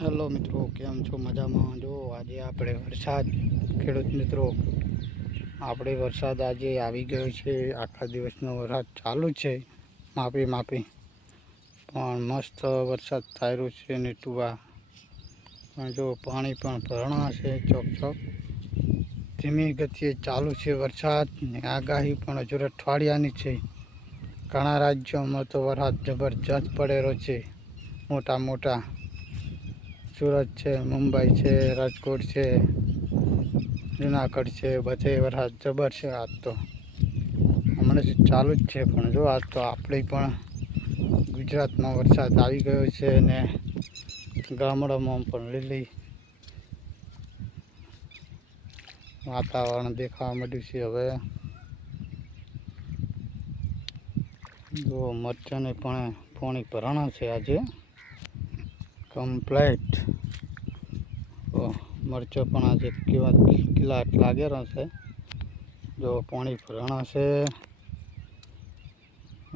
Hello મિત્રો, કેમ છો? મજામાં? જો આજે આપણે વરસાદ, ખેડૂત મિત્રો, આપણે વરસાદ આજે આવી ગયો છે. આખા દિવસનો વરસાદ ચાલુ છે, માપી પણ મસ્ત વરસાદ થઈ રહ્યો છે ને ટુવા પણ જો પાણી પણ ભરણા છે. ચોક ધીમી ગતિએ ચાલુ છે વરસાદ ને આગાહી પણ હજુ અઠવાડિયાની છે. ઘણા રાજ્યોમાં તો વરસાદ જબરજસ્ત પડેલો છે. મોટા સુરત છે, મુંબઈ છે, રાજકોટ છે, જુનાગઢ છે, બધે વરસાદ જબર છે. આજ તો હમણાં ચાલુ જ છે, પણ જો આજ તો આપણે પણ ગુજરાતમાં વરસાદ આવી ગયો છે ને ગામડામાં પણ લીલી વાતાવરણ દેખાવા માંડ્યું છે. હવે જો મરચાંને પણ પાણી ભરાણા છે આજે કમ્પ્લેટ. મરચો પણ આજે કેવા કિલ્લા લાગેલો છે. જો પાણી ભરાણા છે,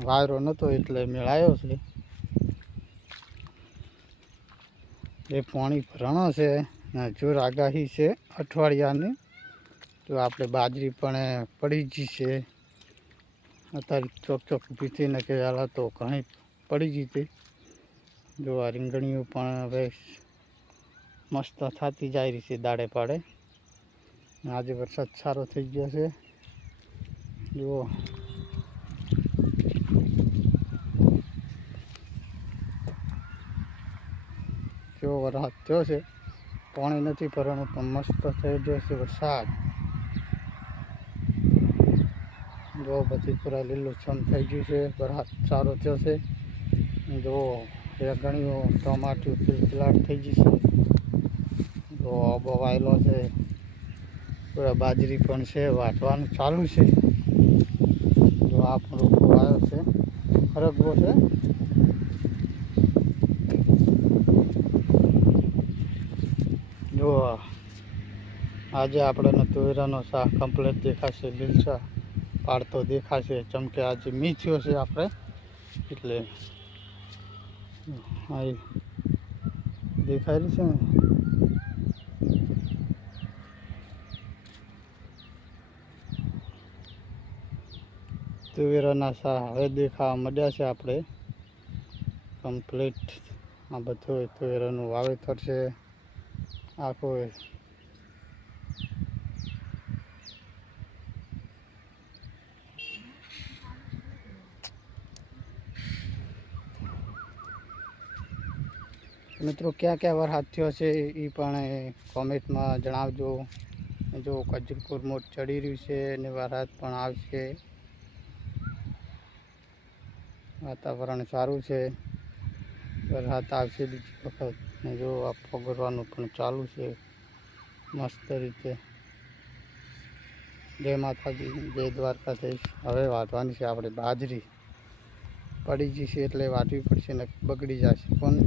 વાયરો નહોતો એટલે મેળાયો છે. એ પાણી ભરાણા છે ને જોર આગાહી છે અઠવાડિયાની. તો આપણે બાજરી પણ પડી ગઈ છે. અત્યારે ચોક ઊભી ને કે હાલ તો ઘણી પડી ગઈ હતી. જો આ રીંગણીઓ પણ હવે મસ્ત થતી જાય રહી છે દાડે પાડે. આજે વરસાદ સારો થઈ ગયો છે. જુઓ કેવો વરસાદ થયો છે. પાણી નથી ભરવાનું પણ મસ્ત થઈ ગયો છે વરસાદ. જો બધી પૂરા લીલુંછમ થઈ ગયું છે. વરસાદ સારો થયો છે. જો રીંગણીઓ ટમાટું કિલકિલાટ થઈ ગઈ છે. જો આબો વાયેલો છે. પૂરા બાજરી પણ છે, વાટવાનું ચાલુ છે. જો આ પણ રોપો આવ્યો છે, હરગવો છે. જો આજે આપણે તુવેરાનો શાક કમ્પ્લેટ દેખાશે. લીલસા પાડતો દેખાશે, ચમકે આજે મી થયો છે આપણે એટલે આ દેખાય રહી છે ને. તુવેરાના શાક હવે દેખાવા માંડ્યા છે આપણે કમ્પ્લીટ. આ બધું તુવેરાનું વાવેતર છે આખું. મિત્રો ક્યાં વરસાદ થયો છે એ પણ કોમેન્ટમાં જણાવજો. જો કજરપુર મોટ ચડી રહ્યું છે અને વરસાદ પણ આવશે. વાતાવરણ સારું છે, વરસાદ આવશે બીજી વખત. ને જો આ પગરવાનું પણ ચાલુ છે મસ્ત રીતે. જય માતાજી, જય દ્વારકાધીશ. હવે વાટવાની છે આપણે બાજરી. પડી જશે એટલે વાટવી પડશે ને બગડી જશે પણ